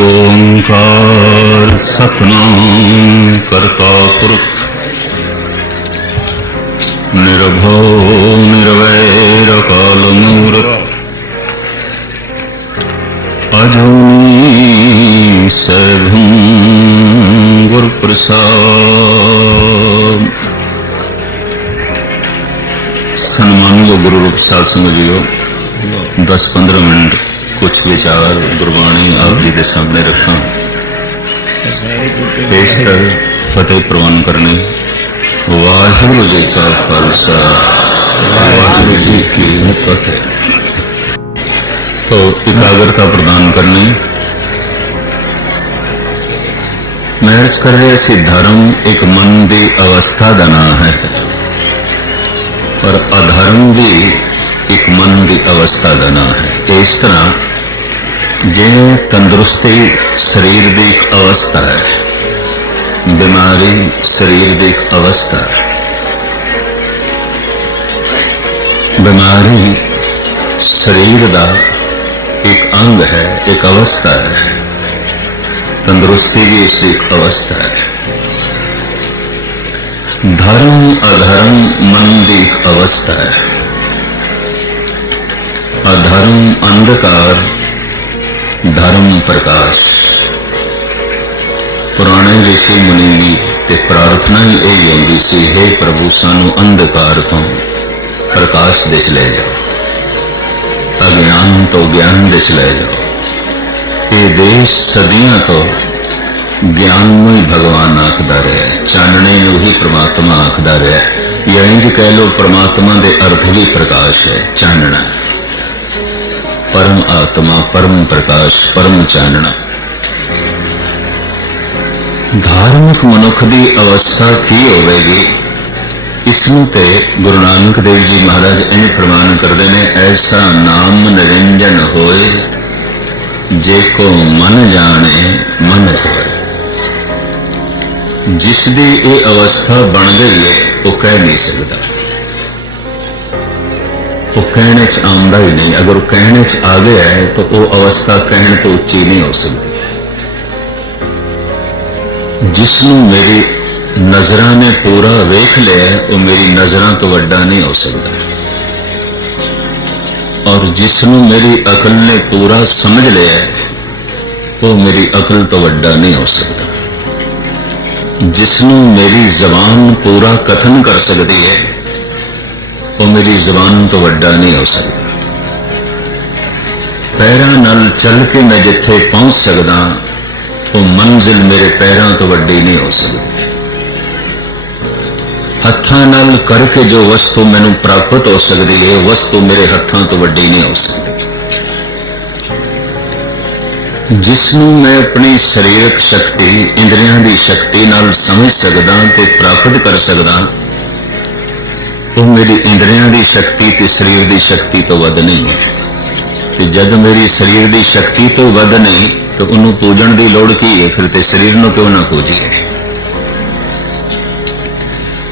ਓੰਕਾਰ ਸਤਨਾਮ ਕਰਤਾ ਪੁਰਖ ਨਿਰਭਉ ਨਿਰਵੈਰ ਕਾਲ ਮੂਰਤ ਅਜੂਨੀ ਸੈਭੰ ਗੁਰ ਪ੍ਰਸਾਦ ਸਨਮਾਨਯੋਗ ਗੁਰੂ ਰੂਪ ਸਾਧ ਸੰਗਤ ਜੀਓ 10-15 ਮਿੰਟ कुछ विचार गुरबाणी आप जी के सामने रखा। पेशतर फतेह प्रवान करने। वाहगुरु जी का खालसा। वाहगुरु जी की फतेह। तो एकाग्रता प्रदान करनी। महर्ज कर रहे सी धर्म एक मन की अवस्था का ना है। और अधर्म भी एक मन की अवस्था का ना है। तो इस तरह ਜਿਵੇਂ ਤੰਦਰੁਸਤੀ ਸਰੀਰ ਦੀ ਇੱਕ ਅਵਸਥਾ ਹੈ ਬਿਮਾਰੀ ਸਰੀਰ ਦੀ ਇੱਕ ਅਵਸਥਾ ਹੈ ਬਿਮਾਰੀ ਸਰੀਰ ਦਾ ਇੱਕ ਅੰਗ ਹੈ ਇੱਕ ਅਵਸਥਾ ਹੈ ਤੰਦਰੁਸਤੀ ਵੀ ਇਸ ਦੀ ਇੱਕ ਅਵਸਥਾ ਹੈ ਧਰਮ ਅਧਰਮ ਮਨ ਦੀ ਇੱਕ ਅਵਸਥਾ ਹੈ ਅਧਰਮ ਅੰਧਕਾਰ ਧਰਮ ਪ੍ਰਕਾਸ਼। ਪੁਰਾਣੇ ਰਿਸ਼ੀ ਮੁਨੀ ਤੇ ਪ੍ਰਾਰਥਨਾ ਹੀ ਇਹ ਹੁੰਦੀ ਸੀ हे ਪ੍ਰਭੂ, ਸਾਨੂੰ ਅੰਧਕਾਰ ਤੋਂ ਪ੍ਰਕਾਸ਼ ਦਿਸ ਲੈ ਜਾਓ। ਅਗਿਆਨ ਤੋਂ ਗਿਆਨ ਦਿਸ ਲੈ ਜਾਓ। ਇਹ ਦੇਸ਼ ਸਦੀਆਂ ਤੋਂ ਗਿਆਨ ਨੂੰ ਹੀ ਭਗਵਾਨ ਆਖਦਾ ਰਿਹਾ ਚਾਨਣੇ ਨੂੰ ਹੀ ਪ੍ਰਮਾਤਮਾ ਆਖਦਾ ਰਿਹਾ ਹੈ। ਜਾਂ ਕਹਿ ਲੋ ਪ੍ਰਮਾਤਮਾ ਦੇ ਅਰਥ ਵੀ ਪ੍ਰਕਾਸ਼ ਹੈ, ਚਾਨਣਾ। ਪਰਮ ਆਤਮਾ, ਪਰਮ ਪ੍ਰਕਾਸ਼, ਪਰਮ ਚਾਨਣਾ। ਧਾਰਮਿਕ ਮਨੁੱਖ ਦੀ ਅਵਸਥਾ ਕੀ ਹੋਵੇਗੀ? ਇਸ ਨੂੰ ਤੇ ਗੁਰੂ ਨਾਨਕ ਦੇਵ ਜੀ ਮਹਾਰਾਜ ਇਹ ਪ੍ਰਮਾਣ ਕਰਦੇ ਨੇ, ਐਸਾ ਨਾਮ ਨਿਰੰਜਨ ਹੋਏ, ਜੇ ਕੋ ਮਨ ਜਾਣੇ, ਮਨ ਹੋਏ। ਜਿਸ ਦੀ ਇਹ ਅਵਸਥਾ ਬਣ ਗਈ ਹੈ, ਉਹ ਕਹਿ ਨਹੀਂ ਸਕਦਾ। ਉਹ ਕਹਿਣੇ ਚ ਆਉਂਦਾ ਹੀ ਨਹੀਂ। ਅਗਰ ਉਹ ਕਹਿਣੇ ਚ ਆ ਗਿਆ ਹੈ, ਤਾਂ ਉਹ ਅਵਸਥਾ ਕਹਿਣ ਤੋਂ ਉੱਚੀ ਨਹੀਂ ਹੋ ਸਕਦੀ। ਜਿਸ ਨੂੰ ਮੇਰੀ ਨਜ਼ਰਾਂ ਨੇ ਪੂਰਾ ਵੇਖ ਲਿਆ ਉਹ ਮੇਰੀ ਨਜ਼ਰਾਂ ਤੋਂ ਵੱਡਾ ਨਹੀਂ ਹੋ ਸਕਦਾ। ਔਰ ਜਿਸ ਨੂੰ ਮੇਰੀ ਅਕਲ ਨੇ ਪੂਰਾ ਸਮਝ ਲਿਆ ਉਹ ਮੇਰੀ ਅਕਲ ਤੋਂ ਵੱਡਾ ਨਹੀਂ ਹੋ ਸਕਦਾ। ਜਿਸ ਨੂੰ ਮੇਰੀ ਜ਼ਬਾਨ ਪੂਰਾ ਕਥਨ ਕਰ ਸਕਦੀ ਹੈ ਉਹ ਮੇਰੀ ਜ਼ਬਾਨ ਤੋਂ ਵੱਡਾ ਨਹੀਂ ਹੋ ਸਕਦਾ। ਪੈਰਾਂ ਨਾਲ ਚੱਲ ਕੇ ਮੈਂ ਜਿੱਥੇ ਪਹੁੰਚ ਸਕਦਾ, ਉਹ ਮੰਜ਼ਿਲ ਮੇਰੇ ਪੈਰਾਂ ਤੋਂ ਵੱਡੀ ਨਹੀਂ ਹੋ ਸਕਦੀ। ਹੱਥਾਂ ਨਾਲ ਕਰਕੇ ਜੋ ਵਸਤੂ ਮੈਨੂੰ ਪ੍ਰਾਪਤ ਹੋ ਸਕਦੀ ਹੈ ਵਸਤੂ ਮੇਰੇ ਹੱਥਾਂ ਤੋਂ ਵੱਡੀ ਨਹੀਂ ਹੋ ਸਕਦੀ। ਜਿਸ ਨੂੰ ਮੈਂ ਆਪਣੀ ਸਰੀਰਕ ਸ਼ਕਤੀ, ਇੰਦਰੀਆਂ ਦੀ ਸ਼ਕਤੀ ਨਾਲ ਸਮਝ ਸਕਦਾ ਤੇ ਪ੍ਰਾਪਤ ਕਰ ਸਕਦਾ ਉਹ ਮੇਰੀ ਇੰਦਰੀਆਂ ਦੀ ਸ਼ਕਤੀ ਤੇ ਸਰੀਰ ਦੀ ਸ਼ਕਤੀ ਤੋਂ ਵੱਧ ਨਹੀਂ ਹੈ। ਤੇ ਜਦ ਮੇਰੀ ਸਰੀਰ ਦੀ ਸ਼ਕਤੀ ਤੋਂ ਵੱਧ ਨਹੀਂ, ਤਾਂ ਉਹਨੂੰ ਪੂਜਣ ਦੀ ਲੋੜ ਕੀ ਹੈ? ਫਿਰ ਤੇ ਸਰੀਰ ਨੂੰ ਕਿਉਂ ਨਾ ਪੂਜੀਏ?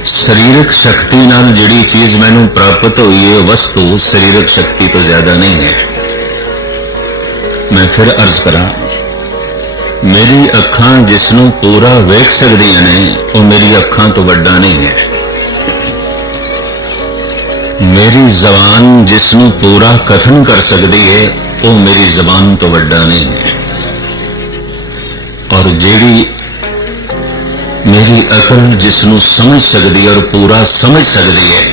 ਸਰੀਰਕ ਸ਼ਕਤੀ ਨਾਲ ਜਿਹੜੀ ਚੀਜ਼ ਮੈਨੂੰ ਪ੍ਰਾਪਤ ਹੋਈ ਹੈ ਵਸਤੂ ਸਰੀਰਕ ਸ਼ਕਤੀ ਤੋਂ ਜ਼ਿਆਦਾ ਨਹੀਂ ਹੈ। ਮੈਂ ਫਿਰ ਅਰਜ਼ ਕਰਾਂ, ਮੇਰੀ ਅੱਖਾਂ ਜਿਸ ਨੂੰ ਪੂਰਾ ਵੇਖ ਸਕਦੀਆਂ ਨੇ, ਉਹ ਮੇਰੀ ਅੱਖਾਂ ਤੋਂ ਵੱਡਾ ਨਹੀਂ ਹੈ। ਮੇਰੀ ਜ਼ਬਾਨ ਜਿਸ ਨੂੰ ਪੂਰਾ ਕਥਨ ਕਰ ਸਕਦੀ ਹੈ ਉਹ ਮੇਰੀ ਜ਼ਬਾਨ ਤੋਂ ਵੱਡਾ ਨਹੀਂ ਹੈ ਔਰ ਜਿਹੜੀ ਮੇਰੀ ਅਕਲ ਜਿਸ ਨੂੰ ਸਮਝ ਸਕਦੀ ਹੈ ਔਰ ਪੂਰਾ ਸਮਝ ਸਕਦੀ ਹੈ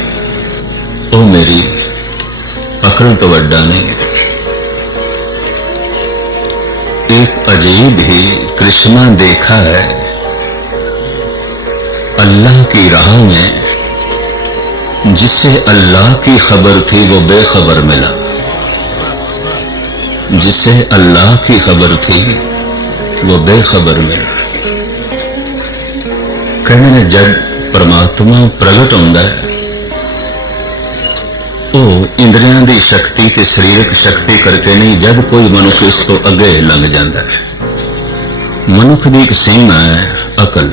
ਉਹ ਮੇਰੀ ਅਕਲ ਤੋਂ ਵੱਡਾ नहीं है एक अजीब ही कृष्णा देखा है अल्लाह की राह में जिससे अल्लाह की खबर थी वो बेखबर मिला जिससे अल्लाह की खबर थी वो बेखबर मिला ਕਹਿੰਦੇ ਨੇ ਜਦ ਪਰਮਾਤਮਾ ਪ੍ਰਗਟ ਹੁੰਦਾ ਹੈ ਉਹ ਇੰਦਰੀਆਂ ਦੀ ਸ਼ਕਤੀ ਤੇ ਸਰੀਰਕ ਸ਼ਕਤੀ ਕਰਕੇ ਨਹੀਂ ਜਦ ਕੋਈ ਮਨੁੱਖ ਇਸ ਤੋਂ ਅੱਗੇ ਲੰਘ ਜਾਂਦਾ ਹੈ ਮਨੁੱਖ ਦੀ ਇੱਕ ਸੀਮਾ ਹੈ ਅਕਲ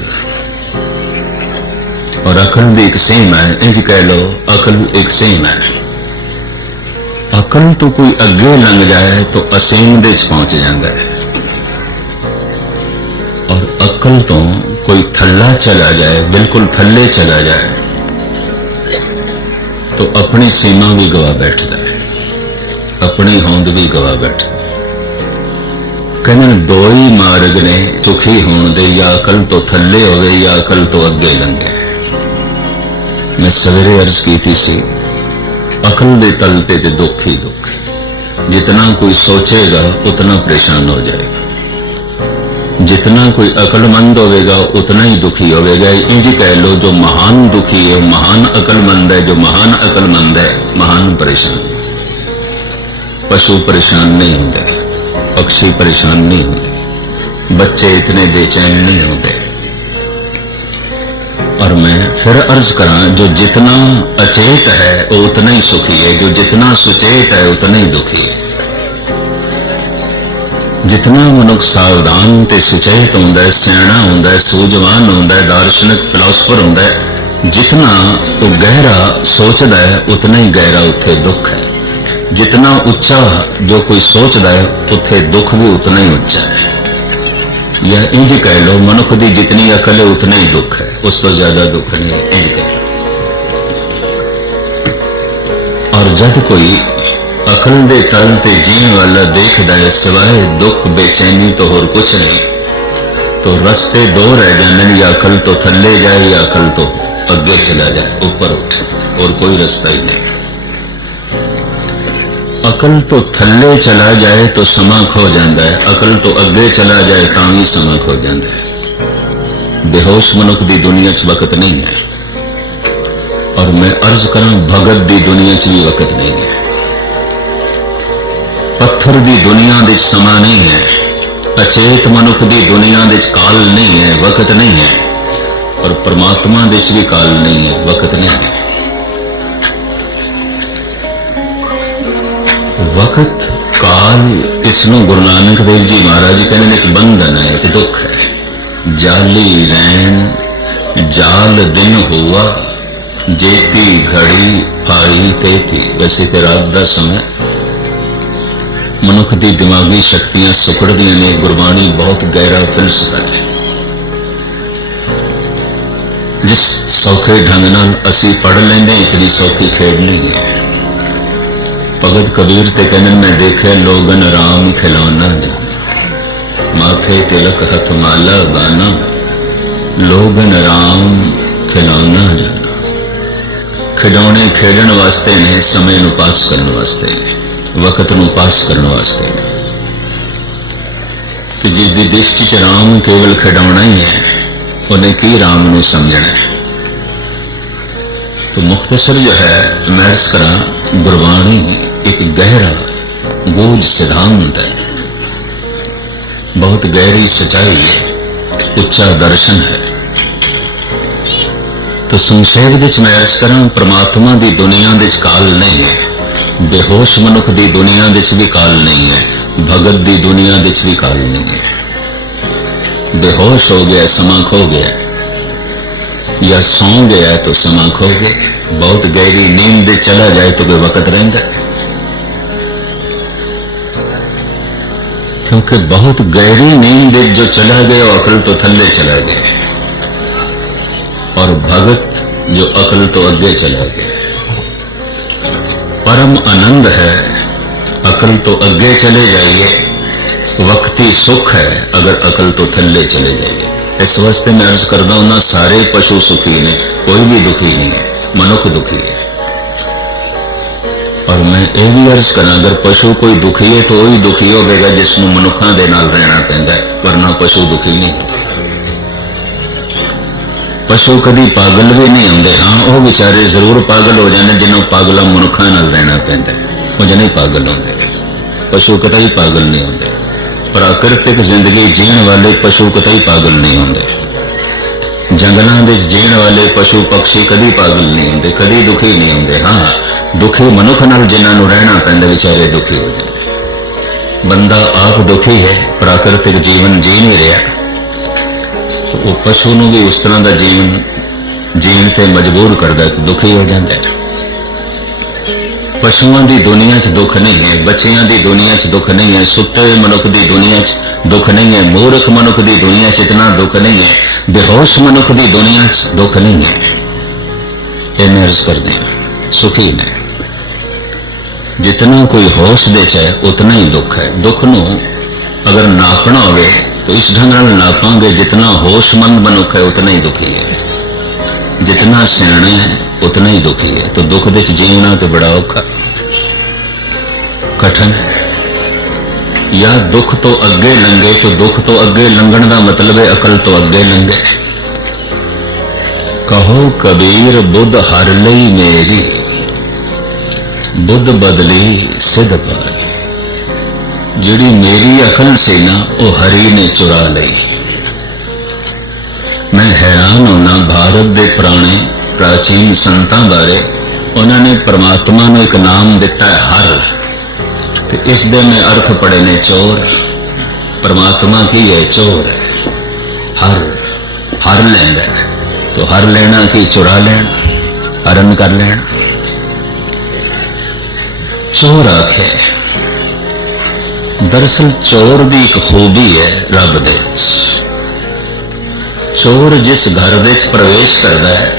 ਔਰ ਅਕਲ ਦੀ ਇੱਕ ਸੀਮਾ ਹੈ ਇੰਜ ਕਹਿ ਲੋ ਅਕਲ ਇੱਕ ਸੀਮਾ ਹੈ ਅਕਲ ਤੋਂ ਕੋਈ ਅੱਗੇ ਲੰਘ ਜਾਏ ਤਾਂ ਅਸੀਮ ਦੇ ਚ ਪਹੁੰਚ ਜਾਂਦਾ ਹੈ अक्ल तो कोई थल्ला चला जाए बिल्कुल थल्ले चला जाए तो अपनी सीमा भी गवा बैठता है अपनी होंद भी गवा बैठता है ਕਹਿੰਦੇ ਨੇ ਦੋ ਹੀ ਮਾਰਗ ਨੇ ਸੁਖੀ ਹੋਣ ਦੇ ਜਾਂ ਅਕਲ ਤੋਂ ਥੱਲੇ ਹੋਵੇ ਜਾਂ ਅਕਲ ਤੋਂ ਅੱਗੇ ਲੰਘੇ ਮੈਂ ਸਵੇਰੇ ਅਰਜ਼ ਕੀਤੀ ਸੀ ਅਕਲ ਦੇ ਤਲ ਤੇ ਤੇ ਦੁੱਖ ਹੀ ਦੁੱਖ ਹੈ। ਜਿਤਨਾ ਕੋਈ ਸੋਚੇਗਾ ਉਤਨਾ ਪਰੇਸ਼ਾਨ ਹੋ ਜਾਏਗਾ ਜਿਤਨਾ ਕੋਈ ਅਕਲਮੰਦ ਹੋਵੇਗਾ ਉਤਨਾ ਹੀ ਦੁਖੀ ਹੋਵੇਗਾ ਇੰਜ ਕਹਿ ਲੋ ਜੋ ਮਹਾਨ ਦੁਖੀ ਹੈ ਮਹਾਨ ਅਕਲਮੰਦ ਹੈ ਜੋ ਮਹਾਨ ਅਕਲਮੰਦ ਹੈ ਮਹਾਨ ਪਰੇਸ਼ਾਨ ਪਸ਼ੂ ਪਰੇਸ਼ਾਨ ਨਹੀਂ ਹੁੰਦੇ पक्षी परेशान नहीं होते बच्चे इतने बेचैन नहीं होते और मैं फिर अर्ज करा जो जितना अचेत है वो उतना ही सुखी है जो जितना सुचेत है उतना ही दुखी है ਜਿਤਨਾ ਮਨੁੱਖ ਸਾਵਧਾਨ ਤੇ ਸੁਚੇਤ ਹੁੰਦਾ ਹੈ ਸਿਆਣਾ ਹੁੰਦਾ ਹੈ ਸੂਝਵਾਨ ਹੁੰਦਾ ਹੈ ਦਾਰਸ਼ਨਿਕ ਫਿਲਾਸਫਰ ਹੁੰਦਾ ਹੈ ਜਿਤਨਾ ਉਹ ਗਹਿਰਾ ਸੋਚਦਾ ਹੈ ਉਤਨਾ ਹੀ ਗਹਿਰਾ ਉੱਥੇ ਦੁੱਖ ਹੈ ਜਿਤਨਾ ਉੱਚਾ ਜੋ ਕੋਈ ਸੋਚਦਾ ਹੈ ਉੱਥੇ ਦੁੱਖ ਵੀ ਉਤਨਾ ਹੀ ਉੱਚਾ ਹੈ ਜਾਂ ਇੰਜ ਕਹਿ ਲੋ ਮਨੁੱਖ ਦੀ ਜਿਤਨੀ ਅਕਲ ਹੈ ਉਤਨਾ ਹੀ ਦੁੱਖ ਹੈ ਉਸ ਤੋਂ ਜ਼ਿਆਦਾ ਦੁੱਖ ਨਹੀਂ ਹੈ ਇੰਜ ਕਹਿ ਲਓ। ਔਰ ਜਦ ਕੋਈ ਅਕਲ ਦੇ ਤਲ ਤੇ ਜੀਣ ਵਾਲਾ ਦੇਖਦਾ ਹੈ ਸਿਵਾਏ ਦੁੱਖ ਬੇਚੈਨੀ ਤੋਂ ਹੋਰ ਕੁਝ ਨਹੀਂ तो रस्ते दो रह जाने या अकल तो थल्ले जाए या अकल तो अगे चला जाए ऊपर उठे और कोई रास्ता ही नहीं ਅਕਲ ਤੋਂ ਥੱਲੇ ਚਲਾ ਜਾਏ ਤਾਂ ਸਮਾਂ ਖੋ ਜਾਂਦਾ ਹੈ। ਅਕਲ ਤੋਂ ਅੱਗੇ ਚਲਾ ਜਾਏ ਤਾਂ ਵੀ ਸਮਾਂ ਖੋ ਜਾਂਦਾ ਹੈ। ਬੇਹੋਸ਼ ਮਨੁੱਖ ਦੀ ਦੁਨੀਆ 'ਚ ਵਕਤ ਨਹੀਂ ਹੈ। ਔਰ ਮੈਂ ਅਰਜ਼ ਕਰਾਂ ਭਗਤ ਦੀ ਦੁਨੀਆ 'ਚ ਵੀ ਵਕਤ ਨਹੀਂ ਹੈ। ਪੱਥਰ ਦੀ ਦੁਨੀਆ ਦੇ ਸਮਾਂ ਨਹੀਂ ਹੈ। ਅਚੇਤ ਮਨੁੱਖ ਦੀ ਦੁਨੀਆ ਦੇ ਕਾਲ ਨਹੀਂ ਹੈ, ਵਕਤ ਨਹੀਂ ਹੈ। ਔਰ ਪਰਮਾਤਮਾ ਦੇ ਵਿੱਚ ਵੀ ਕਾਲ ਨਹੀਂ ਹੈ, ਵਕਤ ਨਹੀਂ ਹੈ। ਵਕਤ ਕਾਲ ਇਸ ਨੂੰ ਗੁਰੂ ਨਾਨਕ ਦੇਵ ਜੀ ਮਹਾਰਾਜ ਜੀ ਕਹਿੰਦੇ ਨੇ ਇੱਕ ਬੰਧਨ ਹੈ ਇੱਕ ਦੁੱਖ ਹੈ। ਜਾਲੀ ਰਹਿਣ ਜਾਲ ਦਿਨ ਹੋਆ ਜੇਤੀ ਘੜੀ ਫਾਈ ਤੇਤੀ। ਵੈਸੇ ਤੇ ਰਾਤ ਦਾ ਸਮਾਂ ਮਨੁੱਖ ਦੀ ਦਿਮਾਗੀ ਸ਼ਕਤੀਆਂ ਸੁਕੜਦੀਆਂ ਨੇ ਗੁਰਬਾਣੀ ਬਹੁਤ ਗਹਿਰਾ ਫਿਲਸਫਾ ਹੈ। ਜਿਸ ਸੌਖੇ ਢੰਗ ਨਾਲ ਅਸੀਂ ਪੜ ਲੈਂਦੇ ਹਾਂ, ਇਤਨੀ ਸੌਖੀ ਖੇਡ ਨਹੀਂ ਹੈ। ਭਗਤ ਕਬੀਰ ਤੇ ਕਹਿੰਦੇ ਨੇ, ਮੈਂ ਦੇਖਿਆ ਲੋਗਨ ਰਾਮ ਖਿਲੌਣਾ ਜਾਣਾ ਮਾਥੇ ਤਿਲਕ ਹੱਥ ਮਾਲਾ ਬਾਨਾ ਲੋਗਨ ਰਾਮ ਖਿਲੌਣਾ ਜਾਣਾ ਖਿਡੌਣੇ ਖੇਡਣ ਵਾਸਤੇ ਨੇ ਸਮੇਂ ਨੂੰ ਪਾਸ ਕਰਨ ਵਾਸਤੇ ਨੇ ਵਕਤ ਨੂੰ ਪਾਸ ਕਰਨ ਵਾਸਤੇ ਨੇ ਤੇ ਜਿਸ ਦੀ ਦ੍ਰਿਸ਼ਟੀ ਚ ਰਾਮ ਕੇਵਲ ਖਿਡੌਣਾ ਹੀ ਹੈ ਉਹਨੇ ਕੀ ਰਾਮ ਨੂੰ ਸਮਝਣਾ ਹੈ तो मुख्तसर जो है मैं अर्ज करा गुरबाणी एक गहरा गूढ़ सिद्धांत है बहुत गहरी सच्चाई है उच्चा दर्शन है तो ਸੰਖੇਪ ਵਿੱਚ ਮੈਂ ਅਰਜ਼ ਕਰਾਂ ਪ੍ਰਮਾਤਮਾ ਦੀ ਦੁਨੀਆ ਦੇ ਵਿੱਚ ਕਾਲ ਨਹੀਂ ਹੈ ਬੇਹੋਸ਼ ਮਨੁੱਖ ਦੀ ਦੁਨੀਆ ਦੇ ਵਿੱਚ ਵੀ ਕਾਲ ਨਹੀਂ ਹੈ ਭਗਤ ਦੀ ਦੁਨੀਆ ਦੇ ਵਿੱਚ ਵੀ ਕਾਲ ਨਹੀਂ ਹੈ ਬੇਹੋਸ਼ ਹੋ ਗਿਆ ਸਮਾਂ ਖੋ ਗਿਆ या सो गया तो समा खो गया बहुत गहरी नींद में चला जाए तो कोई वक्त रहेगा क्योंकि बहुत गहरी नींद एक जो चला गया अकल तो थल्ले चला गया। और भगत जो अकल तो अगे चला गया। परम आनंद है, अकल तो अगे चले जाइए। वक्ती सुख है, अगर अकल तो थल्ले चले जाइए। इस वास्ते मैं अर्ज़ करता हूँ, ना सारे पशु सुखी ने कोई भी दुखी नहीं है, मनुख दुखी है। ਔਰ ਮੈਂ ਇਹ ਵੀ ਅਰਜ਼ ਕਰਾਂ, ਅਗਰ ਪਸ਼ੂ ਕੋਈ ਦੁਖੀ ਹੈ ਤਾਂ ਉਹ ਹੀ ਦੁਖੀ ਹੋਵੇਗਾ ਜਿਸ ਨੂੰ ਮਨੁੱਖਾਂ ਦੇ ਨਾਲ ਰਹਿਣਾ ਪੈਂਦਾ ਹੈ ਵਰਨਾ ਪਸ਼ੂ ਦੁਖੀ ਨਹੀਂ ਪਸ਼ੂ ਕਦੀ ਪਾਗਲ ਵੀ ਨਹੀਂ ਹੁੰਦੇ, ਹਾਂ, ਉਹ ਵਿਚਾਰੇ ਜ਼ਰੂਰ ਪਾਗਲ ਹੋ ਜਾਂਦੇ, ਜਿਹਨੂੰ ਪਾਗਲਾਂ ਮਨੁੱਖਾਂ ਨਾਲ ਰਹਿਣਾ ਪੈਂਦਾ ਹੈ। ਉਹ ਜਨੇ ਪਾਗਲ ਹੁੰਦੇ ਪਸ਼ੂ ਕਦੇ ਪਾਗਲ ਨਹੀਂ ਹੁੰਦੇ। ਪ੍ਰਾਕਿਰਤਿਕ ਜ਼ਿੰਦਗੀ ਜੀਣ ਵਾਲੇ ਪਸ਼ੂ ਕਤਈ ਪਾਗਲ ਨਹੀਂ ਹੁੰਦੇ। ਜੰਗਲਾਂ ਵਿੱਚ ਜੀਣ ਵਾਲੇ ਪਸ਼ੂ ਪਕਸ਼ੀ ਕਦੀ ਪਾਗਲ ਨਹੀਂ ਹੁੰਦੇ, ਕਦੀ ਦੁਖੀ ਨਹੀਂ ਹੁੰਦੇ। ਹਾਂ, ਦੁਖੀ ਮਨੁੱਖ ਨਾਲ ਜਿਨ੍ਹਾਂ ਨੂੰ ਰਹਿਣਾ ਪੈਂਦਾ, ਵਿਚਾਰੇ ਦੁਖੀ ਹੋ ਜਾਂਦੇ ਬੰਦਾ ਆਪ ਦੁਖੀ ਹੈ, ਪ੍ਰਾਕਿਰਤਿਕ ਜੀਵਨ ਜੀ ਨਹੀਂ ਰਿਹਾ। ਤਾਂ ਉਹ ਪਸ਼ੂ ਨੂੰ ਵੀ ਉਸ ਤਰ੍ਹਾਂ ਦਾ ਜੀਵਨ, ਜੀਣ ਤੇ ਮਜਬੂਰ ਕਰਦਾ ਦੁਖੀ ਹੋ ਜਾਂਦਾ ਹੈ। ਪਸ਼ੂਆਂ ਦੀ ਦੁਨੀਆ 'ਚ ਦੁੱਖ ਨਹੀਂ ਹੈ, ਬੱਚਿਆਂ ਦੀ ਦੁਨੀਆ 'ਚ ਦੁੱਖ ਨਹੀਂ ਹੈ, ਸੁੱਤੇ ਹੋਏ ਮਨੁੱਖ ਦੀ ਦੁਨੀਆ 'ਚ ਦੁੱਖ ਨਹੀਂ ਹੈ, ਮੂਰਖ ਮਨੁੱਖ ਦੀ ਦੁਨੀਆ 'ਚ ਇਤਨਾ ਦੁੱਖ ਨਹੀਂ ਹੈ, ਬੇਹੋਸ਼ ਮਨੁੱਖ ਦੀ ਦੁਨੀਆ 'ਚ ਦੁੱਖ ਨਹੀਂ ਹੈ। ਇਹ ਮੈਂ ਅਰਜ਼ ਕਰਦੇ ਹਾਂ, ਸੁਖੀ ਨੇ। ਜਿਤਨਾ ਕੋਈ ਹੋਸ਼ ਦੇ ਚ ਹੈ, ਉਤਨਾ ਹੀ ਦੁੱਖ ਹੈ। ਦੁੱਖ ਨੂੰ ਅਗਰ ਨਾਪਣਾ ਹੋਵੇ ਤਾਂ ਇਸ ਢੰਗ ਨਾਲ ਨਾਪਾਂਗੇ, ਜਿਤਨਾ ਹੋਸ਼ਮੰਦ ਮਨੁੱਖ ਹੈ, ਉਤਨਾ ਹੀ ਦੁਖੀ ਹੈ। ਜਿਤਨਾ ਸਿਆਣਾ ਹੈ, ਉਤਨਾ ਹੀ ਦੁਖੀ ਹੈ। ਤਾਂ ਦੁੱਖ ਦੇ ਚ ਜੀਵਣਾ ਤੇ ਬੜਾ ਔਖਾ। ਕਠਨ ਹੈ ਜਾਂ ਦੁੱਖ ਤੋਂ ਅੱਗੇ ਲੰਘੇ, ਤਾਂ ਦੁੱਖ ਤੋਂ ਅੱਗੇ ਲੰਘਣ ਦਾ ਮਤਲਬ ਹੈ ਅਕਲ ਤੋਂ ਅੱਗੇ ਲੰਘੇ। ਕਹੋ, ਕਬੀਰ, ਬੁੱਧ ਹਰ ਲਈ ਮੇਰੀ, ਬੁੱਧ ਬਦਲੀ ਸਿੱਧ ਪਾਈ। ਜਿਹੜੀ ਮੇਰੀ ਅਕਲ ਸੀ ਨਾ, ਉਹ ਹਰੀ ਨੇ ਚੁਰਾ ਲਈ। ਮੈਂ ਹੈਰਾਨ ਹੋਣਾ ਭਾਰਤ ਦੇ ਪੁਰਾਣੇ ਪ੍ਰਾਚੀਨ ਸੰਤਾਂ ਬਾਰੇ। ਉਹਨਾਂ ਨੇ ਪਰਮਾਤਮਾ ਨੂੰ ਇੱਕ ਨਾਮ ਦਿੱਤਾ ਹੈ, ਹਰ। ਤੇ ਇਸ ਦੇ ਮੈਂ ਅਰਥ ਪੜੇ ਨੇ ਚੋਰ। ਪਰਮਾਤਮਾ ਕੀ ਹੈ, ਚੋਰ? ਹੈ ਹਰ ਹਰ ਲੈਂਦਾ ਹੈ। ਤੋ ਹਰ ਲੈਣਾ ਕੀ, ਚੁਰਾ ਲੈਣ? ਹਰਨ ਕਰ ਲੈਣ? ਚੋਰ ਆਖੇ ਦਰਅਸਲ ਚੋਰ ਦੀ ਇੱਕ ਖੂਬੀ ਹੈ ਰੱਬ ਦੇ ਚੋਰ ਜਿਸ ਘਰ ਵਿੱਚ ਪ੍ਰਵੇਸ਼ ਕਰਦਾ ਹੈ,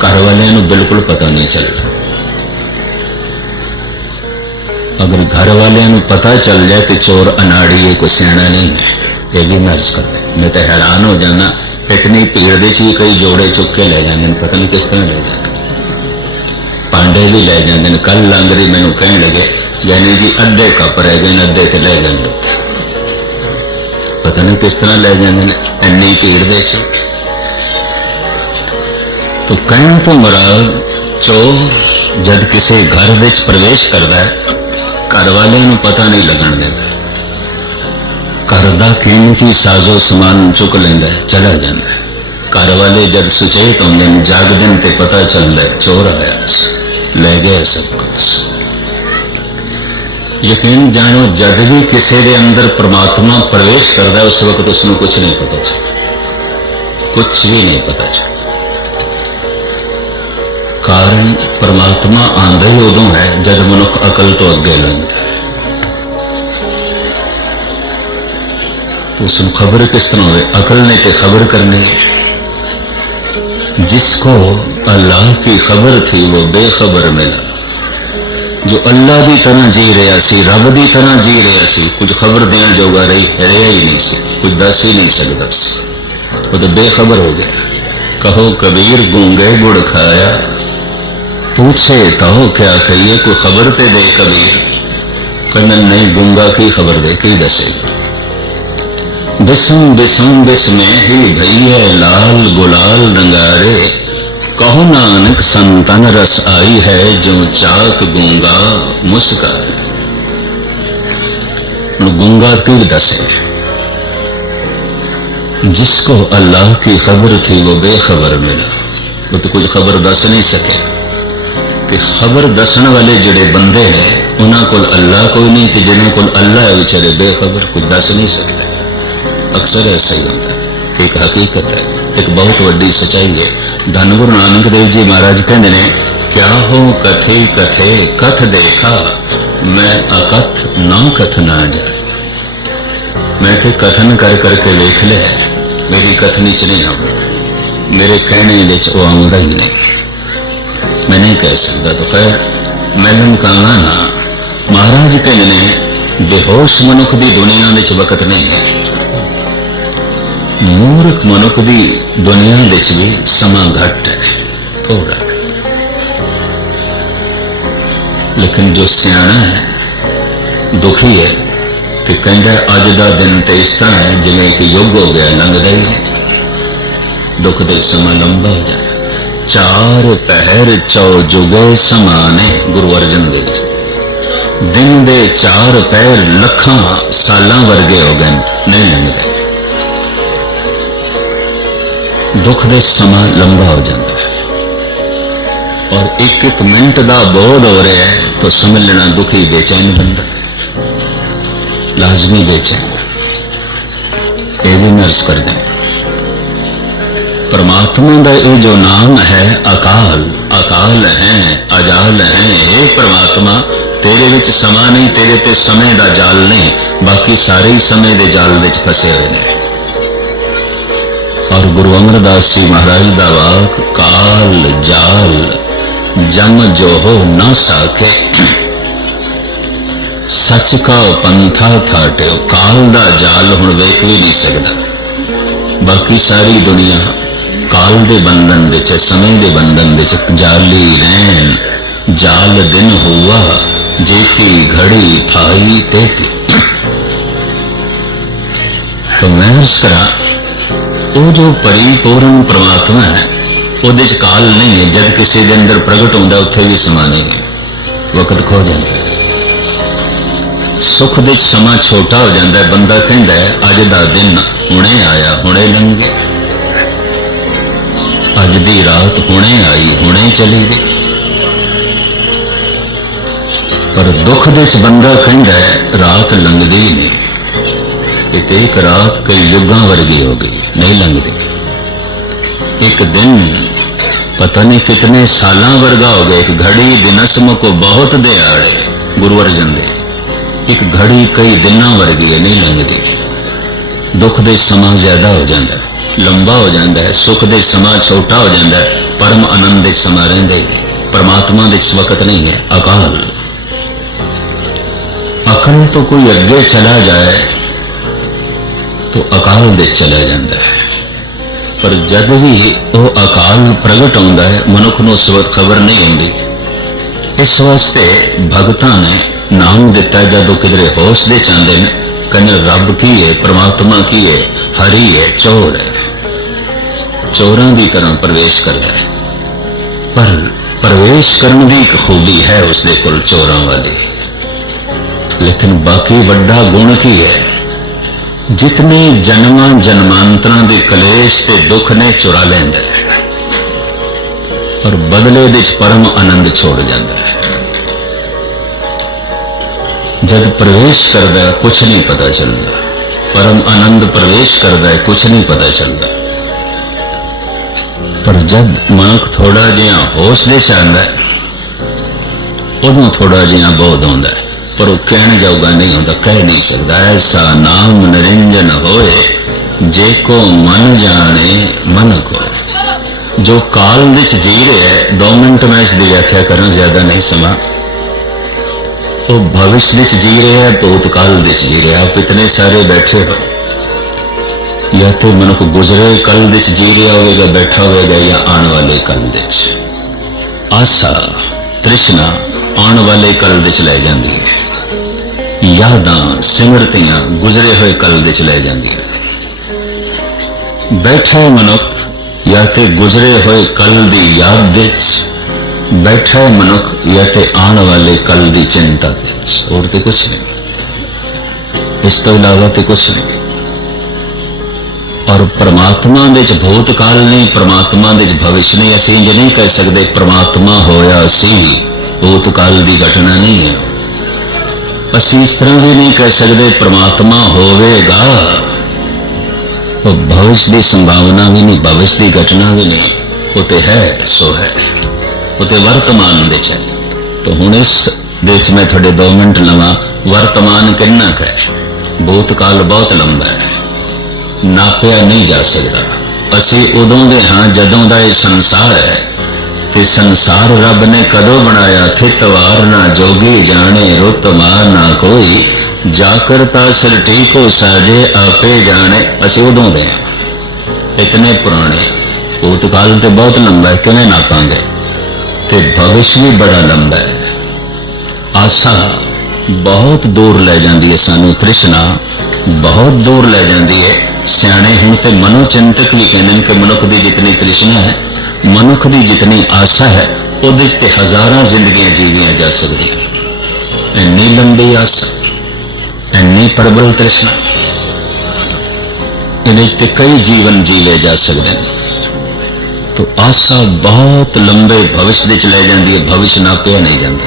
ਘਰ ਵਾਲਿਆਂ ਨੂੰ ਬਿਲਕੁਲ ਪਤਾ ਨਹੀਂ ਚੱਲਦਾ। ਅਗਰ ਘਰ ਵਾਲਿਆਂ ਨੂੰ ਪਤਾ ਚੱਲ ਜਾਏ ਤੇ ਚੋਰ ਅਨਾੜੀ ਹੈ, ਕੋਈ ਸਿਆਣਾ ਨਹੀਂ ਇਹ ਵੀ ਮਰਜ਼ ਕਰਦਾ ਮੈਂ ਤਾਂ ਹੈਰਾਨ ਹੋ ਜਾਂਦਾ ਇਤਨੀ ਭੀੜ ਦੇ ਚ ਵੀ ਕਈ ਜੋੜੇ ਚੁੱਕ ਕੇ ਲੈ ਜਾਂਦੇ ਨੇ, ਪਤਾ ਨਹੀਂ ਕਿਸ ਤਰ੍ਹਾਂ ਲੈ ਜਾਂਦੇ ਪਾਂਡੇ ਵੀ ਲੈ ਜਾਂਦੇ ਨੇ ਕੱਲ ਲੰਗਰੀ ਮੈਨੂੰ ਕਹਿਣ ਲੱਗੇ, ਯਾਨੀ ਜੀ ਅੱਧੇ ਕੱਪ ਰਹਿ ਗਏ ਨੇ, ਅੱਧੇ ਤੇ ਲੈ ਜਾਂਦੇ ਪਤਾ ਨਹੀਂ ਕਿਸ ਤਰ੍ਹਾਂ ਲੈ ਜਾਂਦੇ ਨੇ, ਇੰਨੀ ਭੀੜ ਦੇ ਚ ਤੋ ਕਹਿਣ ਤੋਂ ਮਰਾਦ, ਚੋਰ ਜਦ ਕਿਸੇ ਘਰ ਵਿੱਚ ਪ੍ਰਵੇਸ਼ ਕਰਦਾ ਹੈ, ਘਰ ਵਾਲਿਆਂ ਨੂੰ ਪਤਾ ਨਹੀਂ ਲੱਗਣ ਦਿੰਦਾ। ਘਰ ਦਾ ਕੀਮਤੀ ਸਾਜ਼ੋ ਸਮਾਨ ਚੁੱਕ ਲੈਂਦਾ ਚਲਾ ਜਾਂਦਾ ਘਰ ਵਾਲੇ ਜਦ ਸੁਚੇਤ ਹੁੰਦੇ ਨੇ, ਜਾਗਦੇ ਨੇ ਤੇ ਪਤਾ ਚੱਲਦਾ ਚੋਰ ਆਇਆ ਲੈ ਗਿਆ ਸਭ ਕੁਝ यकीन जानो जद भी किसी के अंदर परमात्मा प्रवेश करता है, उस वक्त उसको कुछ नहीं पता चलता। कुछ भी नहीं पता चलता। कारण परमात्मा आंदा ही उदों है, जब मनुख अकल तो अगे लगता तो उसमें खबर किस तरह हो अकल ने तो खबर करनी जिसको अल्लाह की खबर थी, वो बेखबर मिला। जो अल्लाह ਦੀ ਤਰ੍ਹਾਂ ਜੀ ਰਿਹਾ ਸੀ ਰੱਬ ਦੀ ਤਰ੍ਹਾਂ ਜੀ ਰਿਹਾ ਸੀ ਕੁਝ ਖਬਰ ਦੇਣ ਜੋਗਾ ਰਹੀ ਰਿਹਾ ਹੀ ਨਹੀਂ ਸੀ ਕੁਝ ਦੱਸ ਹੀ ਨਹੀਂ ਸਕਦਾ ਸੀ ਉਹ ਤਾਂ ਬੇਖਬਰ ਹੋ ਗਿਆ ਕਹੋ ਕਬੀਰ ਗੂੰਗੇ ਗੁੜ ਖਾਇਆ पूछे कहो क्या कहिए कोई खबर पे दे कबीर कहना नहीं गूंगा की खबर दे की दसेगा बिसम बिसम बिस्मे ही भैया लाल गुलाल रंगारे कहो नानक, संतन रस आई है, जो चाक गूँगा मुस्काए। गूँगा तीर दसे। जिसको अल्लाह की खबर थी, वो बेखबर मिला। वो तो कुछ खबर दस नहीं सके। ते खबर दसन वाले जड़े बंदे हैं उन्होंने को अल्लाह कोई नहीं तो जिन्होंने को अल्लाह है, बेचारे बेखबर कुछ दस नहीं सकते। अक्सर ऐसा ही होता है। एक हकीकत है, एक बहुत वीडी सच्चाई है। ਧੰਨ ਗੁਰੂ ਨਾਨਕ ਦੇਵ ਜੀ ਮਹਾਰਾਜ ਕਹਿੰਦੇ ਨੇ ਕਿਆ ਹੋ ਕਥੇ ਕਥੇ ਕਥ ਦੇਖਾ, ਮੈਂ ਅਕਥ ਨਾ ਕਥ ਨਾ ਜਾਏ। ਮੈਂ ਤੇ ਕਥਨ ਕਰ ਕਰਕੇ ਵੇਖ ਲਿਆ, ਮੇਰੀ ਕਥਨੀ ਚ ਨਹੀਂ ਆਉਂਦਾ। ਮੇਰੇ ਕਹਿਣੇ ਵਿੱਚ ਉਹ ਆਉਂਦਾ ਹੀ ਨਹੀਂ। ਮੈਂ ਨਹੀਂ ਕਹਿ ਸਕਦਾ ਤਾਂ ਖੈਰ ਮੈਨੂੰ ਕਹਣਾ ਨਾ। ਮਹਾਰਾਜ ਕਹਿੰਦੇ ਨੇ, ਬੇਹੋਸ਼ ਮਨੁੱਖ ਦੀ ਦੁਨੀਆ ਵਿੱਚ ਵਕਤ ਨਹੀਂ ਹੈ। ਮੂਰਖ ਮਨੁੱਖ ਦੀ ਦੁਨੀਆ ਵਿੱਚ ਵੀ ਸਮਾਂ ਘੱਟ ਹੈ ਥੋੜਾ ਲੇਕਿਨ ਜੋ ਸਿਆਣਾ ਹੈ ਦੁਖੀ ਹੈ ਤੇ ਕਹਿੰਦਾ ਅੱਜ ਦਾ ਦਿਨ ਤੇ ਇਸ ਤਰ੍ਹਾਂ ਹੈ ਜਿਵੇਂ ਕਿ ਯੁੱਗ ਹੋ ਗਿਆ ਲੰਘਦਾ ਹੀ ਦੁੱਖ ਦੇ ਸਮਾਂ ਲੰਬਾ ਹੋ ਜਾਂਦਾ ਚਾਰ ਪਹਿਰ ਚੌ ਜੁਗੇ ਸਮਾਨੇ ਗੁਰੂ ਅਰਜਨ ਦੇਵ ਜੀ ਦਿਨ ਦੇ ਚਾਰ ਪਹਿਰ ਲੱਖਾਂ ਸਾਲਾਂ ਵਰਗੇ ਹੋ ਗਏ ਨਹੀਂ ਲੰਘਦੇ ਦੁੱਖ ਦੇ ਸਮਾਂ ਲੰਬਾ ਹੋ ਜਾਂਦਾ ਹੈ। ਔਰ ਇੱਕ ਇੱਕ ਮਿੰਟ ਦਾ ਬੋਧ ਹੋ ਰਿਹਾ ਹੈ ਤਾਂ ਸਮਝ ਲੈਣਾ ਦੁਖੀ ਬੇਚੈਨ ਬੰਦਾ ਲਾਜ਼ਮੀ ਬੇਚੈਨ ਇਹ ਵੀ ਮਰਜ਼ ਕਰਦੇ ਪਰਮਾਤਮਾ ਦਾ ਇਹ ਜੋ ਨਾਮ ਹੈ, ਅਕਾਲ ਅਕਾਲ ਹੈ, ਅਜਾਲ ਹੈ हे ਪਰਮਾਤਮਾ, ਤੇਰੇ ਵਿੱਚ ਸਮਾਂ ਨਹੀਂ, ਤੇਰੇ ਤੇ ਸਮੇਂ ਦਾ ਜਾਲ ਨਹੀਂ, ਬਾਕੀ ਸਾਰੇ ਹੀ ਸਮੇਂ ਦੇ ਜਾਲ ਵਿੱਚ ਫਸੇ ਹੋਏ ਨੇ। ਔਰ ਗੁਰੂ ਅਮਰਦਾਸ ਜੀ ਮਹਾਰਾਜ ਦਾ ਵਾਕ, ਕਾਲ ਜਾਲ ਜਮ ਜੋ ਹੋ ਨਾ ਸਾਕੇ ਸੱਚ ਕਾ ਪੰਥਾ ਥਾ ਟਿਓ ਕਾਲ ਦਾ ਜਾਲ ਹੁਣ ਵੇਖ ਵੀ ਨਹੀਂ ਸਕਦਾ। ਬਾਕੀ ਸਾਰੀ ਦੁਨੀਆ ਕਾਲ ਦੇ ਬੰਧਨ ਵਿੱਚ, ਸਮੇਂ ਦੇ ਬੰਧਨ ਵਿੱਚ ਜਾਲੀ ਰਹਿਣ। ਜਾਲ ਦਿਨ ਹੋਆ, ਜੇਤੀ ਘੜੀ ਥਾਈ ਤੇ ਤੋ ਮੈਂ ਉਸ ਕਰਾਂ ਉਹ ਜੋ ਪਰਿਪੂਰਨ ਪ੍ਰਮਾਤਮਾ ਹੈ ਉਹਦੇ ਚ ਕਾਲ ਨਹੀਂ ਹੈ ਜਦ ਕਿਸੇ ਦੇ ਅੰਦਰ ਪ੍ਰਗਟ ਹੁੰਦਾ ਉੱਥੇ ਵੀ ਸਮਾਂ ਨਹੀਂ ਹੈ ਵਕਤ ਖੋ ਜਾਂਦਾ ਹੈ ਸੁੱਖ ਦੇ ਵਿੱਚ ਸਮਾਂ ਛੋਟਾ ਹੋ ਜਾਂਦਾ ਹੈ ਬੰਦਾ ਕਹਿੰਦਾ ਹੈ ਅੱਜ ਦਾ ਦਿਨ ਹੁਣੇ ਆਇਆ ਹੁਣੇ ਲੰਘ ਗਿਆ ਅੱਜ ਦੀ ਰਾਤ ਹੁਣੇ ਆਈ ਹੁਣੇ ਚਲੀ ਗਈ ਪਰ ਦੁੱਖ ਦੇ ਵਿੱਚ ਬੰਦਾ ਕਹਿੰਦਾ ਹੈ ਰਾਤ ਲੰਘਦੀ ਹੀ ਨਹੀਂ ਕਿਤੇ ਇੱਕ ਰਾਤ ਕਈ ਯੁੱਗਾਂ ਵਰਗੀ ਹੋ ਗਈ, ਨਹੀਂ ਲੰਘਦੀ। ਇੱਕ ਦਿਨ ਪਤਾ ਨਹੀਂ ਕਿਤਨੇ ਸਾਲਾਂ ਵਰਗਾ ਹੋ ਗਿਆ, ਇੱਕ ਘੜੀ ਦਿਨਸਮ ਕੋ ਬਹੁਤ ਦਿਹਾੜੇ ਗੁਰੂ ਅਰਜਨ ਦੇ। ਇੱਕ ਘੜੀ ਕਈ ਦਿਨਾਂ ਵਰਗੀ ਹੈ, ਨਹੀਂ ਲੰਘਦੀ। ਦੁੱਖ ਦੇ ਸਮਾਂ ਜ਼ਿਆਦਾ ਹੋ ਜਾਂਦਾ, ਲੰਬਾ ਹੋ ਜਾਂਦਾ ਹੈ, ਸੁੱਖ ਦੇ ਸਮਾਂ ਛੋਟਾ ਹੋ ਜਾਂਦਾ ਹੈ, ਪਰਮ ਆਨੰਦ ਦੇ ਸਮਾਂ ਰਹਿੰਦੇ ਪਰਮਾਤਮਾ ਦੇ ਇਸ ਵਕਤ ਨਹੀਂ ਹੈ, ਅਕਾਲ। ਅਕਲ ਤੋਂ ਕੋਈ ਅੱਗੇ ਚਲਾ ਜਾਏ तो ਅਕਾਲ ਦੇ ਚਲਾ ਜਾਂਦਾ ਹੈ। ਪਰ ਜਦ ਵੀ ਉਹ ਅਕਾਲ ਪ੍ਰਗਟ ਹੁੰਦਾ ਹੈ, ਮਨੁੱਖ ਨੂੰ ਉਸ ਵਕਤ ਖਬਰ ਨਹੀਂ ਹੁੰਦੀ। ਇਸ ਵਾਸਤੇ ਭਗਤਾਂ ਨੇ ਨਾਮ ਦਿੱਤਾ, ਜਦ ਉਹ ਕਿਧਰੇ ਹੋਸ਼ ਦੇ ਚਾਹੁੰਦੇ ਨੇ, ਕਹਿੰਦੇ, ਰੱਬ ਕੀ ਹੈ ਪ੍ਰਮਾਤਮਾ ਕੀ ਹੈ ਹਰੀ ਹੈ ਚੋਰ ਹੈ ਚੋਰਾਂ ਦੀ ਤਰ੍ਹਾਂ ਪ੍ਰਵੇਸ਼ ਕਰਦਾ ਹੈ। ਪਰ ਪ੍ਰਵੇਸ਼ ਕਰਨ ਦੀ ਇੱਕ ਖੂਬੀ ਹੈ ਉਸਦੇ ਕੋਲ ਚੋਰਾਂ ਵਾਲੀ। ਲੇਕਿਨ ਬਾਕੀ ਵੱਡਾ ਗੁਣ ਕੀ ਹੈ? ਜਿਤਨੇ ਜਨਮਾਂ ਜਨਮਾਂਤਰਾਂ ਦੇ ਕਲੇਸ਼ ਤੇ ਦੁੱਖ ਨੇ ਚੁਰਾ ਲੈਂਦਾ ਹੈ, ਪਰ ਬਦਲੇ ਵਿੱਚ ਪਰਮ ਆਨੰਦ ਛੋੜ ਜਾਂਦਾ ਹੈ। ਜਦ ਪ੍ਰਵੇਸ਼ ਕਰਦਾ ਹੈ ਕੁਝ ਨਹੀਂ ਪਤਾ ਚੱਲਦਾ। ਪਰਮ ਆਨੰਦ ਪ੍ਰਵੇਸ਼ ਕਰਦਾ ਹੈ ਕੁਝ ਨਹੀਂ ਪਤਾ ਚੱਲਦਾ। ਪਰ ਜਦ ਮਨੁੱਖ ਥੋੜਾ ਜਿਹਾ ਹੋਸ਼ ਦੇ ਚ ਆਉਂਦਾ ਉਹਨੂੰ ਥੋੜਾ ਜਿਹਾ ਬੋਧ ਆਉਂਦਾ ਹੈ। ਪਰ ਉਹ ਕਹਿਣ ਜਾਊਗਾ ਨਹੀਂ ਹੁੰਦਾ, ਕਹਿ ਨਹੀਂ ਸਕਦਾ। ਐਸਾ ਨਾਮ ਨਿਰੰਜਨ ਹੋਏ, ਜੇ ਕੋ ਮਨ ਜਾਣੇ, ਮਨ ਕੋ। ਜੋ ਕਾਲ ਵਿੱਚ ਜੀ ਰਿਹਾ ਹੈ 2 ਮਿੰਟ ਮੈਂ ਇਸ ਦੀ ਵਿਆਖਿਆ ਕਰਾਂ, ਜ਼ਿਆਦਾ ਨਹੀਂ ਸਮਾਂ। ਉਹ ਭਵਿਸ਼ ਵਿੱਚ ਜੀ ਰਿਹਾ ਹੈ ਭੂਤਕਾਲ ਵਿੱਚ ਜੀ ਰਿਹਾ ਆਪ ਇਤਨੇ ਸਾਰੇ ਬੈਠੇ ਹੋ। ਜਾਂ ਤੇ ਮਨੁੱਖ ਗੁਜ਼ਰੇ ਕੱਲ ਵਿੱਚ ਜੀ ਰਿਹਾ ਹੋਵੇਗਾ, ਬੈਠਾ ਹੋਵੇਗਾ ਜਾਂ ਆਉਣ ਵਾਲੇ ਕੱਲ ਵਿੱਚ। ਆਸਾ, ਤ੍ਰਿਸ਼ਨਾ ਆਉਣ ਵਾਲੇ ਕੱਲ ਵਿੱਚ ਲੈ ਜਾਂਦੀ ਹੈ। ਯਾਦਾਂ ਸਿਮਰਤੀਆਂ ਗੁਜ਼ਰੇ ਹੋਏ ਕਲ ਦੇ ਚ ਲੈ ਜਾਂਦੀਆਂ ਬੈਠਾ ਮਨੁੱਖ ਜਾਂ ਤੇ ਗੁਜ਼ਰੇ ਹੋਏ ਕਲ ਦੀ ਯਾਦ ਵਿੱਚ ਬੈਠਾ ਮਨੁੱਖ ਜਾਂ ਤੇ ਆਉਣ ਵਾਲੇ ਕਲ ਦੀ ਚਿੰਤਾ ਵਿੱਚ ਹੋਰ ਤੇ ਕੁਝ ਨਹੀਂ। ਇਸ ਤੋਂ ਇਲਾਵਾ ਤੇ ਕੁਝ ਨਹੀਂ। ਔਰ ਪ੍ਰਮਾਤਮਾ ਵਿੱਚ ਭੂਤ ਕਾਲ ਨਹੀਂ, ਪ੍ਰਮਾਤਮਾ ਵਿੱਚ ਭਵਿਸ਼ ਨਹੀਂ। ਅਸੀਂ ਇੰਜ ਨਹੀਂ ਕਹਿ ਸਕਦੇ ਪ੍ਰਮਾਤਮਾ ਹੋਇਆ ਸੀ। ਭੂਤ ਕਾਲ ਦੀ ਘਟਨਾ ਨਹੀਂ ਹੈ। ਅਸੀਂ ਇਸ ਤਰ੍ਹਾਂ ਵੀ ਨਹੀਂ ਕਹਿ ਸਕਦੇ, ਪ੍ਰਮਾਤਮਾ ਹੋਵੇਗਾ। ਉਹ ਭਵਿਸ਼ ਦੀ ਸੰਭਾਵਨਾ ਵੀ ਨਹੀਂ, ਭਵਿਸ਼ ਦੀ ਘਟਨਾ ਵੀ ਨਹੀਂ। ਉਹ ਤੇ ਹੈ ਸੋ ਹੈ। ਉਹ ਤੇ ਵਰਤਮਾਨ ਵਿੱਚ ਹੈ। ਤਾਂ ਹੁਣ ਇਸ ਦੇ ਮੈਂ ਤੁਹਾਡੇ 2 ਮਿੰਟ ਲਵਾਂ। ਵਰਤਮਾਨ ਕਿੰਨਾ ਕੁ ਹੈ? ਭੂਤਕਾਲ ਬਹੁਤ ਲੰਬਾ ਹੈ। ਨਾਪਿਆ ਨਹੀਂ ਜਾ ਸਕਦਾ। ਅਸੀਂ ਉਦੋਂ ਦੇ ਹਾਂ ਜਦੋਂ ਦਾ ਇਹ ਸੰਸਾਰ ਹੈ। ਤੇ ਸੰਸਾਰ ਰੱਬ ਨੇ ਕਦੋਂ ਬਣਾਇਆ? ਥਿਤ ਵਾਰ ਨਾ ਜੋਗੀ ਜਾਣੇ, ਰੁੱਤ ਮਾਰ ਨਾ ਕੋਈ। ਜਾ ਕਰਤਾ ਸਿਰ ਟੀਕੋ, ਸਾਜੇ ਆਪੇ ਜਾਣੇ। ਅਸੀਂ ਉਦੋਂ ਦੇ ਇਤਨੇ ਪੁਰਾਣੇ। ਭੂਤਕਾਲ ਤੇ ਬਹੁਤ ਲੰਬਾ ਹੈ, ਕਿਵੇਂ ਨਾਪਾਂਗੇ? ਤੇ ਭਵਿਸ਼ ਵੀ ਬੜਾ ਲੰਬਾ ਹੈ। ਆਸਾ, ਬਹੁਤ ਦੂਰ ਲੈ ਜਾਂਦੀ ਹੈ ਸਾਨੂੰ। ਤ੍ਰਿਸ਼ਨਾ, ਬਹੁਤ ਦੂਰ ਲੈ ਜਾਂਦੀ ਹੈ। ਸਿਆਣੇ ਹੁਣ ਤੇ ਮਨੋਚਿੰਤਕ ਵੀ ਕਹਿੰਦੇ ਨੇ ਕਿ ਮਨੁੱਖ ਦੀ ਜਿਤਨੀ ਤ੍ਰਿਸ਼ਨਾ ਹੈ ਮਨੁੱਖ ਦੀ ਜਿਤਨੀ ਆਸਾ ਹੈ, ਉਹਦੇ 'ਚ ਤੇ ਹਜ਼ਾਰਾਂ ਜ਼ਿੰਦਗੀਆਂ ਜੀਵੀਆਂ ਜਾ ਸਕਦੀਆਂ। ਇੰਨੀ ਲੰਬੀ ਆਸਾ, ਐਨੀ ਪ੍ਰਬਲ ਤ੍ਰਿਸ਼ਨਾ, ਇਹਦੇ ਤੇ ਕਈ ਜੀਵਨ ਜੀਵੇ ਜਾ ਸਕਦੇ ਨੇ। ਤੋ ਆਸਾ ਬਹੁਤ ਲੰਬੇ ਭਵਿਸ਼ ਦੇ ਚ ਲੈ ਜਾਂਦੀ ਹੈ, ਭਵਿਸ਼ ਨਾਪਿਆ ਨਹੀਂ ਜਾਂਦਾ।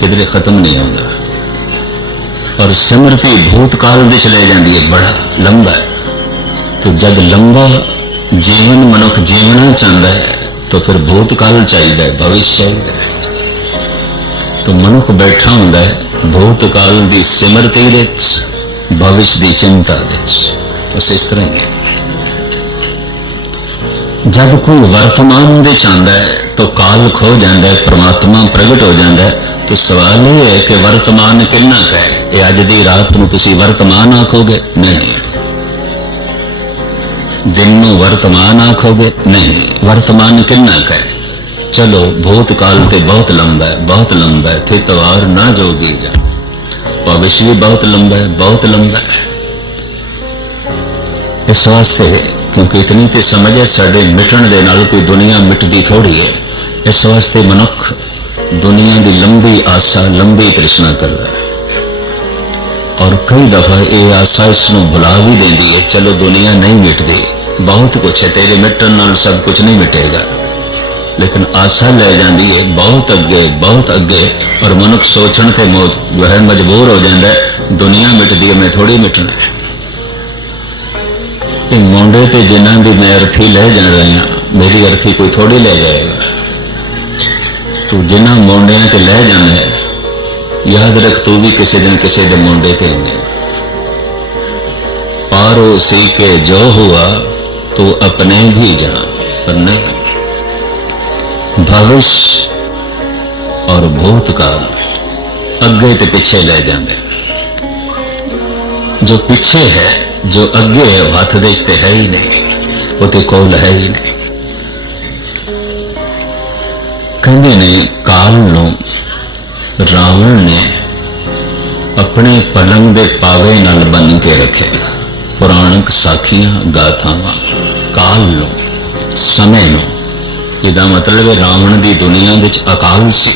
ਕਿਧਰੇ ਖਤਮ ਨਹੀਂ ਹੁੰਦਾ। ਔਰ ਸਿਮਰਤੀ ਭੂਤਕਾਲ ਦੇ ਚ ਲੈ ਜਾਂਦੀ ਹੈ, ਬੜਾ ਲੰਬਾ ਹੈ। ਤੋ ਜਦ ਲੰਬਾ ਜੀਵਨ ਮਨੁੱਖ ਜੀਵਣਾ ਚਾਹੁੰਦਾ ਹੈ, ਤਾਂ ਫਿਰ ਭੂਤਕਾਲ ਚਾਹੀਦਾ ਹੈ, ਭਵਿਸ਼ ਚਾਹੀਦਾ ਹੈ। ਤਾਂ ਮਨੁੱਖ ਬੈਠਾ ਹੁੰਦਾ ਹੈ, ਭੂਤਕਾਲ ਦੀ ਸਿਮਰਤੀ ਦੇ ਵਿੱਚ, ਭਵਿਸ਼ ਦੀ ਚਿੰਤਾ ਦੇ ਵਿੱਚ। ਬਸ ਇਸ ਤਰ੍ਹਾਂ ਹੀ। ਜਦ ਕੋਈ ਵਰਤਮਾਨ ਦੇ ਚਾਹੁੰਦਾ ਹੈ, ਤਾਂ ਕਾਲ ਖੋ ਜਾਂਦਾ ਹੈ, ਪ੍ਰਮਾਤਮਾ ਪ੍ਰਗਟ ਹੋ ਜਾਂਦਾ ਹੈ। ਤਾਂ ਸਵਾਲ ਇਹ ਹੈ ਕਿ ਵਰਤਮਾਨ ਕਿੰਨਾ ਕੁ ਹੈ? ਇਹ ਅੱਜ ਦੀ ਰਾਤ ਨੂੰ ਤੁਸੀਂ ਵਰਤਮਾਨ ਆਖੋਗੇ, ਨਹੀਂ। ਦਿਨ ਨੂੰ ਵਰਤਮਾਨ ਆਖੋਗੇ ਨਹੀਂ ਵਰਤਮਾਨ ਕਿੰਨਾ ਕੁ ਚਲੋ ਭੂਤ ਕਾਲ ਤੇ ਬਹੁਤ ਲੰਬਾ ਹੈ ਬਹੁਤ ਲੰਬਾ ਹੈ ਤੇ ਤਵਾਰ ਨਾ ਜੋਗੀ ਜਾ ਭਵਿਸ਼ ਵੀ ਬਹੁਤ ਲੰਬਾ ਹੈ ਬਹੁਤ ਲੰਬਾ ਹੈ ਇਸ ਵਾਸਤੇ ਕਿਉਂਕਿ ਇਤਨੀ ਤੇ ਸਮਝ ਹੈ ਸਾਡੇ ਮਿਟਣ ਦੇ ਨਾਲ ਕੋਈ ਦੁਨੀਆ ਮਿਟਦੀ ਥੋੜੀ ਹੈ ਇਸ ਵਾਸਤੇ ਮਨੁੱਖ ਦੁਨੀਆ ਦੀ ਲੰਬੀ ਆਸਾ ਲੰਬੀ ਤ੍ਰਿਸ਼ਨਾ ਕਰਦਾ ਹੈ ਔਰ ਕਈ ਦਫਾ ਇਹ ਆਸਾ ਇਸ ਨੂੰ ਭੁਲਾ ਵੀ ਦਿੰਦੀ ਹੈ ਚਲੋ ਦੁਨੀਆ ਨਹੀਂ ਮਿਟਦੀ ਬਹੁਤ ਕੁਛ ਹੈ ਤੇਰੇ ਮਿਟਣ ਨਾਲ ਸਭ ਕੁਝ ਨਹੀਂ ਮਿਟੇਗਾ ਲੇਕਿਨ ਆਸਾ ਲੈ ਜਾਂਦੀ ਹੈ ਬਹੁਤ ਅੱਗੇ ਬਹੁਤ ਅੱਗੇ ਪਰ ਮਨੁੱਖ ਸੋਚਣ ਤੇ ਮੌਤ ਜੋ ਹੈ ਮਜਬੂਰ ਹੋ ਜਾਂਦਾ ਦੁਨੀਆ ਮਿਟਦੀ ਹੈ ਮੈਂ ਥੋੜੀ ਮਿਟਣਾ ਇਹ ਮੁੰਡੇ ਤੇ ਜਿਨ੍ਹਾਂ ਦੀ ਮੈਂ ਅਰਥੀ ਲੈ ਜਾ ਰਹੀਆਂ ਮੇਰੀ ਅਰਥੀ ਕੋਈ ਥੋੜੀ ਲੈ ਜਾਏਗਾ ਤੂੰ ਜਿਨ੍ਹਾਂ ਮੁੰਡਿਆਂ ਤੇ ਲੈ ਜਾਣਾ ਹੈ ਯਾਦ ਰੱਖ ਤੂੰ ਵੀ ਕਿਸੇ ਦਿਨ ਕਿਸੇ ਦੇ ਮੁੰਡੇ ਤੇ ਆਉਂਦਾ ਪਾਰੋ ਸੀ ਕੇ ਜੋ ਹੁਆ तो अपने भी जा पर नहीं भविष्य और भूतकाल ਅੱਗੇ ਤੇ ਪਿੱਛੇ ਲੈ ਜਾਂਦੇ ਜੋ ਪਿੱਛੇ ਹੈ ਜੋ ਅੱਗੇ ਹੈ ਉਹ ਹੱਥ ਦੇ ਵਿੱਚ ਤੇ ਹੈ ਹੀ ਨਹੀਂ ਉਹ ਤੇ ਕੋਲ ਹੈ ਹੀ ਨਹੀਂ ਕਹਿੰਦੇ ਨੇ ਕਾਲ ਨੂੰ ਰਾਵਣ ਨੇ ਆਪਣੇ ਪਲੰਗ ਦੇ ਪਾਵੇ ਨਾਲ ਬੰਨ ਕੇ ਰੱਖਿਆ ਪੁਰਾਣਕ ਸਾਖੀਆਂ, ਗਾਥਾਵਾਂ ਕਾਲ ਨੂੰ ਸਮੇਂ ਨੂੰ ਇਹਦਾ ਮਤਲਬ ਹੈ ਰਾਵਣ ਦੀ ਦੁਨੀਆ ਵਿੱਚ ਅਕਾਲ ਸੀ।